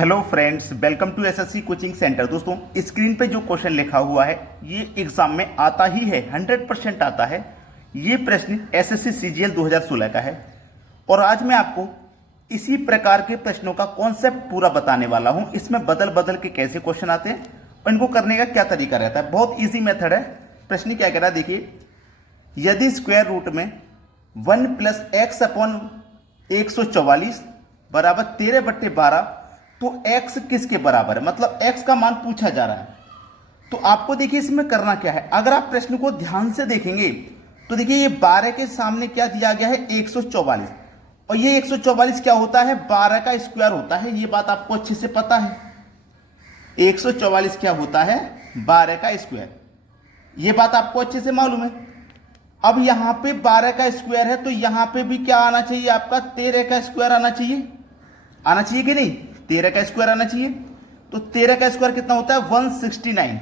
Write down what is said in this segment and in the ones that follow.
Hello friends, welcome to SSC coaching centre. दोस्तों, screen पे जो क्वेश्चन लिखा हुआ है ये एग्जाम में आता ही है, 100% आता है। ये प्रश्न एसएससी सीजीएल 2016 का है और आज मैं आपको इसी प्रकार के प्रश्नों का कॉन्सेप्ट पूरा बताने वाला हूं। इसमें बदल बदल के कैसे क्वेश्चन आते हैं और इनको करने का क्या तरीका रहता है। बहुत ईजी मेथड है। प्रश्न क्या कह रहा है, देखिए, यदि स्क्वायर रूट में 1 प्लस एक्स अपॉन 144 बराबर 13/12 तो x किसके बराबर है, मतलब x का मान पूछा जा रहा है। तो आपको देखिए इसमें करना क्या है। अगर आप प्रश्न को ध्यान से देखेंगे तो देखिए ये 12 के सामने क्या दिया गया है, 144, और ये 144 क्या होता है, 12 का स्क्वायर होता है। ये बात आपको अच्छे से पता है। 144 क्या होता है, 12 का स्क्वायर। ये बात आपको अच्छे से मालूम है। अब यहां पे 12 का स्क्वायर है तो यहां पे भी क्या आना चाहिए, आपका 13 का स्क्वायर आना चाहिए। आना चाहिए कि नहीं, 13 का स्क्वायर आना चाहिए। तो 13 का स्क्वायर कितना होता है, 169,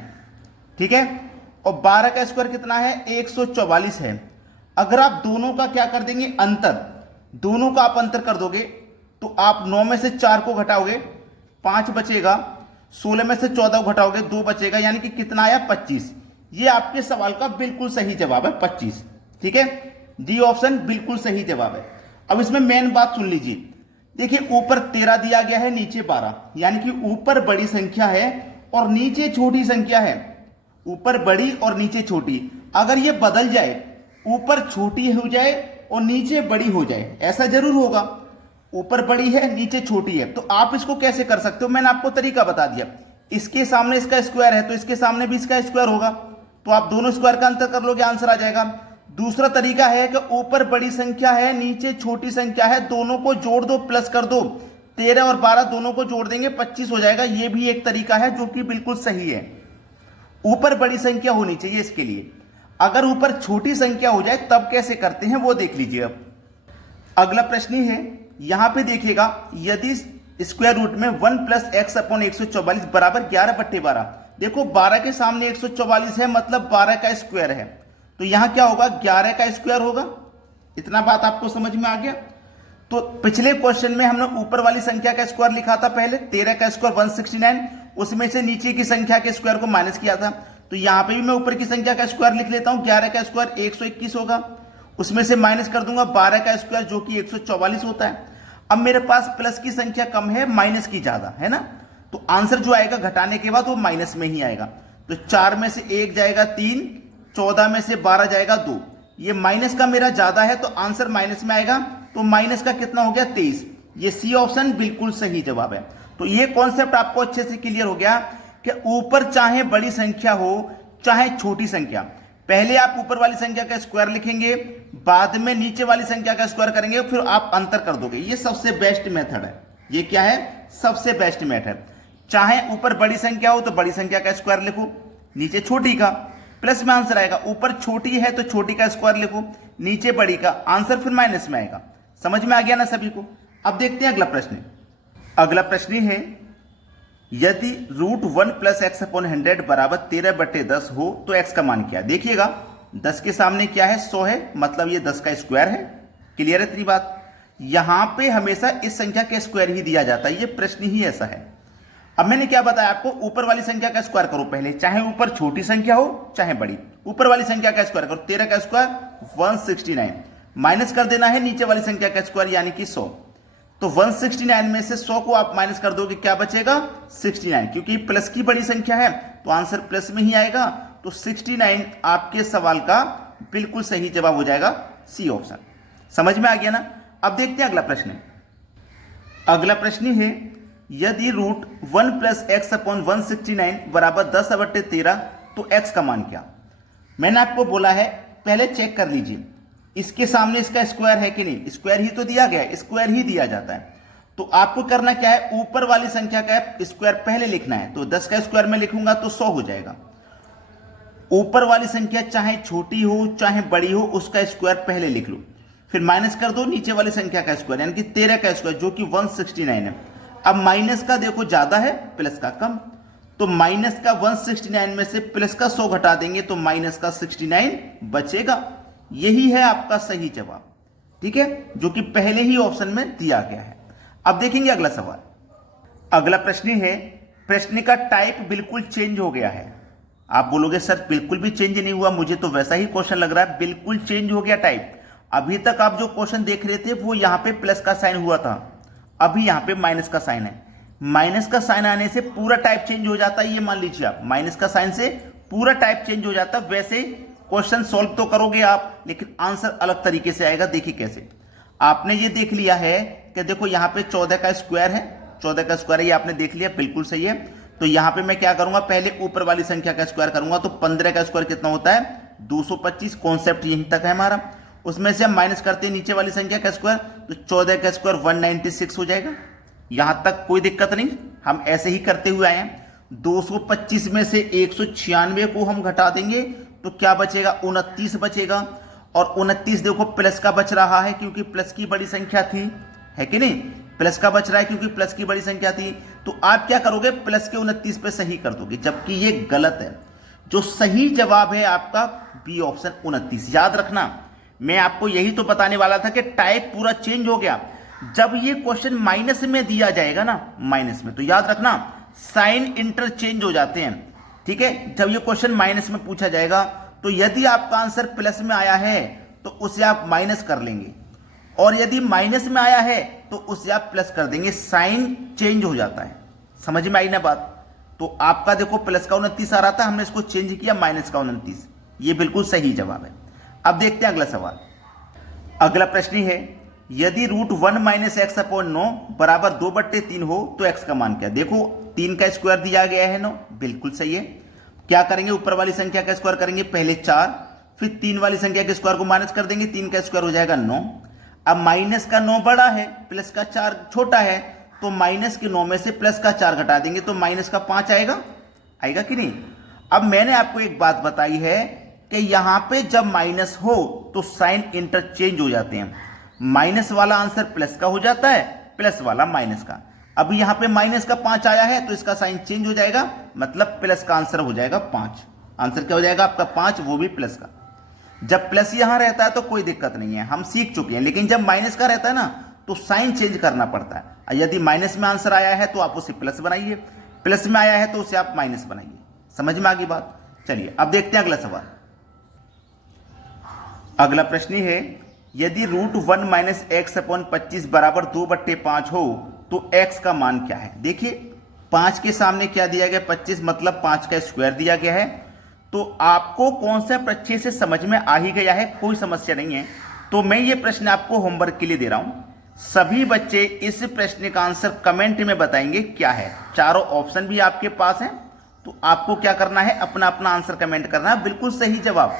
ठीक है। और 12 का स्क्वायर कितना है, 144 है। अगर आप दोनों का क्या कर देंगे, अंतर, दोनों का आप अंतर कर दोगे तो आप 9 में से 4 को घटाओगे, 5 बचेगा। 16 में से 14 को घटाओगे, 2 बचेगा, यानी कि कितना आया, 25। ये आपके सवाल का बिल्कुल सही जवाब है, 25, ठीक है। डी ऑप्शन बिल्कुल सही जवाब है। अब इसमें मेन बात सुन लीजिए। देखिए, ऊपर 13 दिया गया है, नीचे 12, यानी कि ऊपर बड़ी संख्या है और नीचे छोटी संख्या है। ऊपर बड़ी और नीचे छोटी। अगर ये बदल जाए, ऊपर छोटी हो जाए और नीचे बड़ी हो जाए, ऐसा जरूर होगा। ऊपर बड़ी है, नीचे छोटी है, तो आप इसको कैसे कर सकते हो, मैंने आपको तरीका बता दिया। इसके सामने इसका स्क्वायर है तो इसके सामने भी इसका स्क्वायर होगा, तो आप दोनों स्क्वायर का अंतर कर लोगे, आंसर आ जाएगा। दूसरा तरीका है कि ऊपर बड़ी संख्या है, नीचे छोटी संख्या है, दोनों को जोड़ दो, प्लस कर दो। 13 और 12 दोनों को जोड़ देंगे, 25 हो जाएगा। यह भी एक तरीका है जो कि बिल्कुल सही है। ऊपर बड़ी संख्या होनी चाहिए इसके लिए। अगर ऊपर छोटी संख्या हो जाए तब कैसे करते हैं वो देख लीजिए। अब अगला प्रश्न है, यहां पे देखिएगा, यदि स्क्वायर रूट में 1 प्लस एक्स अपॉन 144 बराबर 11/12। देखो 12 के सामने 144 है, मतलब 12 का स्क्वायर है, तो यहां क्या होगा, 11 का स्क्वायर होगा। इतना बात आपको समझ में आ गया। तो पिछले क्वेश्चन में हमने ऊपर वाली संख्या का स्क्वायर लिखा था पहले, 13 का स्क्वायर 169, उसमें से नीचे की संख्या के स्क्वायर को माइनस किया था। तो यहां पे भी मैं ऊपर की संख्या का स्क्वायर लिख लेता हूं, 11 का स्क्वायर 121 होगा, उसमें से माइनस कर दूंगा 12 का स्क्वायर जो कि 144 होता है। अब मेरे पास प्लस की संख्या कम है, माइनस की ज्यादा है ना, तो आंसर जो आएगा घटाने के बाद वो माइनस में ही आएगा। तो 4 में से 1 जाएगा 3, 14 में से 12 जाएगा 2। ये माइनस का मेरा ज्यादा है तो आंसर माइनस में आएगा, तो माइनस का कितना हो गया, 23। ये सी ऑप्शन बिल्कुल सही जवाब है। तो ये कॉन्सेप्ट आपको अच्छे से क्लियर हो गया कि ऊपर चाहे बड़ी संख्या हो चाहे छोटी संख्या, पहले आप ऊपर वाली संख्या का स्क्वायर लिखेंगे, बाद में नीचे वाली संख्या का स्क्वायर करेंगे, फिर आप अंतर कर दोगे। ये सबसे बेस्ट मेथड है। ये क्या है, सबसे बेस्ट मेथड। चाहे ऊपर बड़ी संख्या हो तो बड़ी संख्या का स्क्वायर लिखो, नीचे छोटी का, प्लस में आंसर आएगा। ऊपर छोटी है तो छोटी का स्क्वायर लिखो, नीचे बड़ी का, आंसर फिर माइनस में आएगा। समझ में आ गया ना सभी को। अब देखते हैं अगला प्रश्न। अगला प्रश्न है, यदि रूट 1 प्लस एक्स अपॉन 100 बराबर 13/10 हो तो एक्स का मान क्या। देखिएगा 10 के सामने क्या है, 100 है, मतलब ये 10 का स्क्वायर है। क्लियर है इतनी बात। यहां पे हमेशा इस संख्या का स्क्वायर ही दिया जाता है, ये प्रश्न ही ऐसा है। अब मैंने क्या बताया आपको, ऊपर वाली संख्या का स्क्वायर करो पहले, चाहे ऊपर छोटी संख्या हो चाहे बड़ी। ऊपर वाली संख्या का स्क्वायर करो, 13 का स्क्वायर 169, माइनस कर देना है नीचे वाली संख्या का स्क्वायर यानी कि 100। तो 169 में से 100 को आप माइनस कर दोगे, क्या बचेगा, 69। क्योंकि प्लस की बड़ी संख्या है तो आंसर प्लस में ही आएगा। तो 69 आपके सवाल का बिल्कुल सही जवाब हो जाएगा, सी ऑप्शन। समझ में आ गया ना। अब देखते हैं अगला प्रश्न। अगला प्रश्न है, यदि रूट 1 प्लस एक्स अपॉन 169 बराबर 10/13 तो एक्स का मान क्या। मैंने आपको बोला है पहले चेक कर लीजिए, इसके सामने इसका स्क्वायर है कि नहीं, स्क्वायर ही तो दिया गया है, स्क्वायर ही दिया जाता है। तो आपको करना क्या है, ऊपर वाली संख्या का स्क्वायर पहले लिखना है। तो 10 का स्क्वायर में लिखूंगा तो 100 हो जाएगा। ऊपर वाली संख्या चाहे छोटी हो चाहे बड़ी हो उसका स्क्वायर पहले लिख लो, फिर माइनस कर दो नीचे वाली संख्या का स्क्वायर यानी कि 13 का स्क्वायर जो कि 169 है। अब माइनस का देखो ज्यादा है, प्लस का कम, तो माइनस का 169 में से प्लस का 100 घटा देंगे तो माइनस का 69 बचेगा। यही है आपका सही जवाब, ठीक है, जो कि पहले ही ऑप्शन में दिया गया है। अब देखेंगे अगला सवाल। अगला प्रश्न है, प्रश्न का टाइप बिल्कुल चेंज हो गया है। आप बोलोगे सर बिल्कुल भी चेंज नहीं हुआ, मुझे तो वैसा ही क्वेश्चन लग रहा है। बिल्कुल चेंज हो गया टाइप। अभी तक आप जो क्वेश्चन देख रहे थे वो यहां पे प्लस का साइन हुआ था, अभी यहां पे माइनस का साइन है। माइनस का साइन आने से पूरा टाइप चेंज हो जाता है, ये मान लीजिए आप, माइनस का साइन से पूरा टाइप चेंज हो जाता है। वैसे क्वेश्चन सॉल्व तो करोगे आप, लेकिन आंसर अलग तरीके से आएगा। देखिए कैसे। आपने ये देख लिया है कि देखो यहां पे 14 का स्क्वायर है, 14 का स्क्वायर है, ये आपने देख लिया, बिल्कुल सही है। तो यहां पे मैं क्या करूंगा, पहले ऊपर वाली संख्या का स्क्वायर करूंगा। तो 15 का स्क्वायर कितना होता है, 225। कॉन्सेप्ट यहीं तक है हमारा। उसमें से हम माइनस करते हैं नीचे वाली संख्या का स्क्वायर, तो 14 का स्क्वायर 196 हो जाएगा। यहां तक कोई दिक्कत नहीं, हम ऐसे ही करते हुए आए हैं। 225 में से 196 को हम घटा देंगे तो क्या बचेगा, 29 बचेगा। और 29 देखो प्लस का बच रहा है क्योंकि प्लस की बड़ी संख्या थी, है कि नहीं। प्लस का बच रहा है क्योंकि प्लस की बड़ी संख्या थी। तो आप क्या करोगे, प्लस के 29 पे सही कर दोगे, जबकि ये गलत है। जो सही जवाब है आपका बी ऑप्शन 29। याद रखना, मैं आपको यही तो बताने वाला था कि टाइप पूरा चेंज हो गया। जब ये क्वेश्चन माइनस में दिया जाएगा ना, माइनस में, तो याद रखना साइन इंटरचेंज हो जाते हैं, ठीक है। जब ये क्वेश्चन माइनस में पूछा जाएगा तो यदि आपका आंसर प्लस में आया है तो उसे आप माइनस कर लेंगे, और यदि माइनस में आया है तो उसे आप प्लस कर देंगे। साइन चेंज हो जाता है, समझ में आई ना बात। तो आपका देखो प्लस का 29 आ रहा था, हमने इसको चेंज किया माइनस का 29। ये बिल्कुल सही जवाब है। अब देखते हैं अगला सवाल। अगला प्रश्न है, यदि रूट 1 माइनस एक्स अपॉन 9 बराबर 2/3 हो तो एक्स का मान क्या। देखो 3 का स्क्वायर दिया गया है 9, बिल्कुल सही है। क्या करेंगे, ऊपर वाली संख्या का स्क्वायर करेंगे, पहले 4, फिर 3 वाली संख्या के स्क्वायर को माइनस कर देंगे, 3 का स्क्वायर हो जाएगा 9। अब माइनस का 9 बड़ा है, प्लस का 4 छोटा है, तो माइनस के 9 में से प्लस का 4 घटा देंगे तो माइनस का 5 आएगा, आएगा कि नहीं। अब मैंने आपको एक बात बताई है कि यहां पे जब माइनस हो तो साइन इंटरचेंज हो जाते हैं। माइनस वाला आंसर प्लस का हो जाता है, प्लस वाला माइनस का। अभी यहां पे माइनस का 5 आया है तो इसका साइन चेंज हो जाएगा, मतलब प्लस का आंसर हो जाएगा 5। आंसर क्या हो जाएगा आपका 5, वो भी प्लस का। जब प्लस यहां रहता है तो कोई दिक्कत नहीं है, हम सीख चुके हैं। लेकिन जब माइनस का रहता है ना तो साइन चेंज करना पड़ता है। यदि माइनस में आंसर आया है तो आप उसे प्लस बनाइए, प्लस में आया है तो उसे आप माइनस बनाइए। समझ में आ गई बात। चलिए अब देखते हैं अगला सवाल। अगला प्रश्न है, यदि रूट 1 माइनस एक्स अपॉन 25 बराबर 2/5 हो तो एक्स का मान क्या है। देखिए 5 के सामने क्या दिया गया, 25, मतलब 5 का स्क्वायर दिया गया है। तो आपको कॉन्सेप्ट अच्छे से समझ में आ ही गया है, कोई समस्या नहीं है। तो मैं ये प्रश्न आपको होमवर्क के लिए दे रहा हूं। सभी बच्चे इस प्रश्न का आंसर कमेंट में बताएंगे क्या है। चारों ऑप्शन भी आपके पास हैं, तो आपको क्या करना है, अपना अपना आंसर कमेंट करना है। बिल्कुल सही जवाब,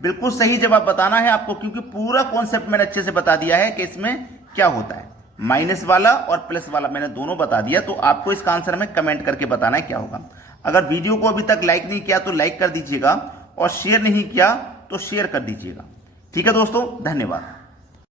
बिल्कुल सही जवाब बताना है आपको, क्योंकि पूरा कॉन्सेप्ट मैंने अच्छे से बता दिया है कि इसमें क्या होता है। माइनस वाला और प्लस वाला मैंने दोनों बता दिया, तो आपको इसका आंसर में कमेंट करके बताना है क्या होगा। अगर वीडियो को अभी तक लाइक नहीं किया तो लाइक कर दीजिएगा, और शेयर नहीं किया तो शेयर कर दीजिएगा। ठीक है दोस्तों, धन्यवाद।